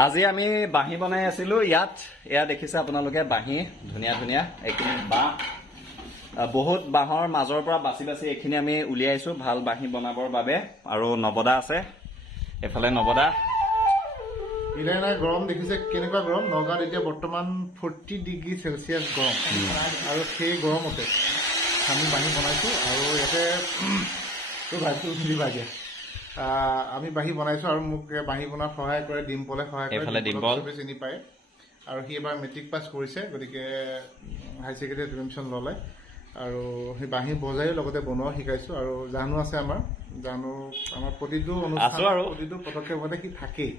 আজি আমি বাঁহী বনাই আছিলো ইয়াত এয়া দেখিছে আপোনালোকে বাঁহী ধুনীয়া ধুনীয়া এইখিনি বাঁহ বহুত বাঁহৰ মাজৰ পৰা বাছি বাছি এইখিনি আমি উলিয়াইছো ভাল বাঁহী বনাবৰ বাবে আৰু নবদা আছে এফালে নবদা ইলাইনা গৰম দেখিছে কেনেকুৱা গৰম নগাঁৱত এতিয়া বৰ্তমান 40 ডিগ্ৰী সেলসিয়াছ গৰম আৰু সেই গৰমতে আমি বাঁহী বনাইছো আৰু ইয়াতে ভাইটো খুলি বাজে আমি বাঁহী বনাইছো আৰু মোক বাঁহী বনাত সহায় কৰে ডিম্পলে সহায় কৰে ডিম্পল চিনি পায় আৰু সি এবাৰ মেট্ৰিক পাছ কৰিছে গতিকে হাই ছেকেণ্ডাৰী এডমিশ্যন ল'লে আৰু সেই বাঁহী বজাইও লগতে বনোৱা শিকাইছো আৰু জানো আছে আমাৰ প্ৰতিটো অনুষ্ঠান প্ৰতিটো পদক্ষেপতে সি থাকেই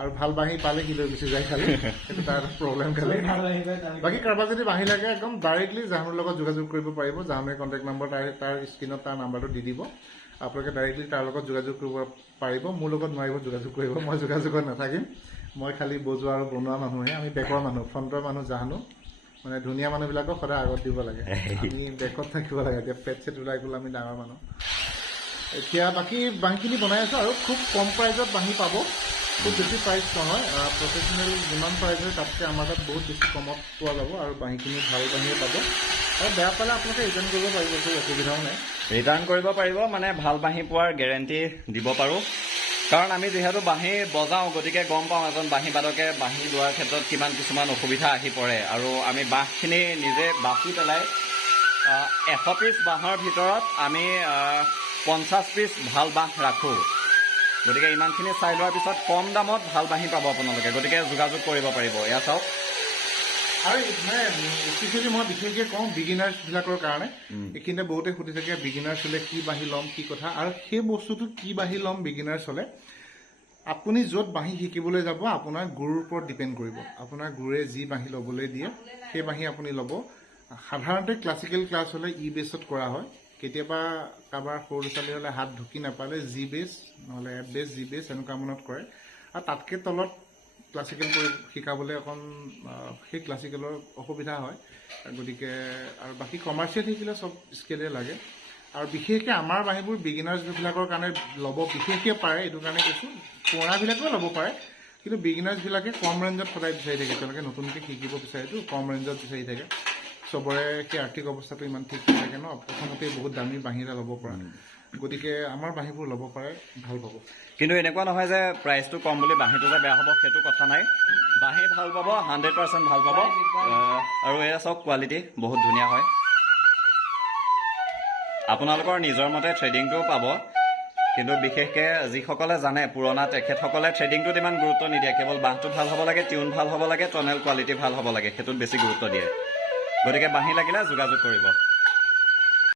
আৰু ভাল বাঁহী পালে সি লৈ গুচি যায় খালি সেইটো তাৰ প্ৰব্লেম খালি বাকী কাৰোবাৰ যদি বাঁহী লাগে একদম ডাইৰেক্টলি জাহানুৰ লগত যোগাযোগ কৰিব পাৰিব জাহানুৰ কণ্টেক্ট নম্বৰ তাৰ স্ক্ৰীণত তাৰ নাম্বাৰটো দি দিব আপোনালোকে ডাইৰেক্টলি তাৰ লগত যোগাযোগ কৰিব পাৰিব মোৰ লগত নোৱাৰিব যোগাযোগ কৰিব মই যোগাযোগত নাথাকিম মই খালি বজোৱা আৰু বনোৱা মানুহে আমি বেকৰ মানুহ ফ্ৰণ্টৰ মানুহ জাহানু মানে ধুনীয়া মানুহবিলাকক সদায় আগত দিব লাগে আমি বেকত থাকিব লাগে এতিয়া পেট চেট ওলাই গ'লে আমি ডাঙৰ মানুহ এতিয়া বাকী বাঁহীখিনি বনাই আছো আৰু খুব কম প্ৰাইজত বাঁহী পাব খুব বেছি প্ৰাইচ নহয় প্ৰফেচনেল যিমান প্ৰাইচ হয় তাতকৈ আমাৰ তাত বহুত বেছি কমত পোৱা যাব আৰু বাঁহীখিনি ভাল বাঁহীয়ে পাব আৰু বেয়া পালে আপোনালোকে ৰিটাৰ্ণ কৰিব পাৰিব একো অসুবিধাও নাই ৰিটাৰ্ণ কৰিব পাৰিব মানে ভাল বাঁহী পোৱাৰ গেৰেণ্টি দিব পাৰোঁ কাৰণ আমি যিহেতু বাঁহী বজাওঁ গতিকে গম পাওঁ এজন বাঁহী বাদকে বাঁহী লোৱাৰ ক্ষেত্ৰত কিমান কিছুমান অসুবিধা আহি পৰে আৰু আমি বাঁহখিনি নিজে বাছি পেলাই 100 পিচ বাঁহৰ ভিতৰত আমি 50 পিচ ভাল বাঁহ ৰাখোঁ গতিকে ইমানখিনি চাই লোৱাৰ পিছত কম দামত ভাল বাঁহী পাব আপোনালোকে গতিকে যোগাযোগ কৰিব পাৰিব এয়া চাওক আৰু মানে স্পেচিয়েলি মই বিশেষকৈ কওঁ বিগিনাৰ্ছবিলাকৰ কাৰণে এইখিনিতে বহুতে সুধি থাকে বিগিনাৰ্ছ হ'লে কি বাঁহী ল'ম কি কথা আৰু সেই বস্তুটো কি বাঁহী ল'ম বিগিনাৰ্ছ হ'লে আপুনি য'ত বাঁহী শিকিবলৈ যাব আপোনাৰ গুৰুৰ ওপৰত ডিপেণ্ড কৰিব আপোনাৰ গুৰুৱে যি বাঁহী ল'বলৈ দিয়ে সেই বাঁহী আপুনি ল'ব সাধাৰণতে ক্লাছিকেল ক্লাছ হ'লে বেছত কৰা হয় কেতিয়াবা কাৰোবাৰ সৰু ল'ৰা ছোৱালী হ'লে হাত ঢুকি নাপালে জি বেছ নহ'লে এফ বেছ জি বেছ এনেকুৱা মনত কৰে আৰু তাতকৈ তলত ক্লাছিকেল শিকাবলৈ অকণ সেই ক্লাছিকেলৰ অসুবিধা হয় গতিকে আৰু বাকী কমাৰ্চিয়েল শিকিলে চব স্কেলে লাগে আৰু বিশেষকৈ আমাৰ বাঁহীবোৰ বিগিনাৰ্ছবিলাকৰ কাৰণে ল'ব বিশেষকৈ পাৰে এইটো কাৰণে কৈছোঁ পুৰণাবিলাকেও ল'ব পাৰে কিন্তু বিগিনাৰ্ছবিলাকে কম ৰেঞ্জত সদায় বিচাৰি থাকে তেওঁলোকে নতুনকৈ শিকিব বিচাৰেতো কম ৰেঞ্জত বিচাৰি থাকে চবৰে সেই আৰ্থিক অৱস্থাটো ইমান ঠিক নাথাকে ন প্ৰথমতেই বহুত দামী বাঁহী এটা ল'ব পৰা গতিকে আমাৰ বাঁহীবোৰ ল'ব পাৰে ভাল পাব কিন্তু এনেকুৱা নহয় যে প্ৰাইচটো কম বুলি বাঁহীটো যে বেয়া হ'ব সেইটো কথা নাই বাঁহী ভাল পাব 100% ভাল পাব আৰু এয়া চব কোৱালিটি বহুত ধুনীয়া হয় আপোনালোকৰ নিজৰ মতে থ্ৰেডিংটোও পাব কিন্তু বিশেষকৈ যিসকলে জানে পুৰণা তেখেতসকলে থ্ৰেডিংটোত ইমান গুৰুত্ব নিদিয়ে কেৱল বাঁহটো ভাল হ'ব লাগে টিউন ভাল হ'ব লাগে টনেল কোৱালিটি ভাল হ'ব লাগে সেইটোত বেছি গুৰুত্ব দিয়ে গতিকে বাঁহী লাগিলে যোগাযোগ কৰিব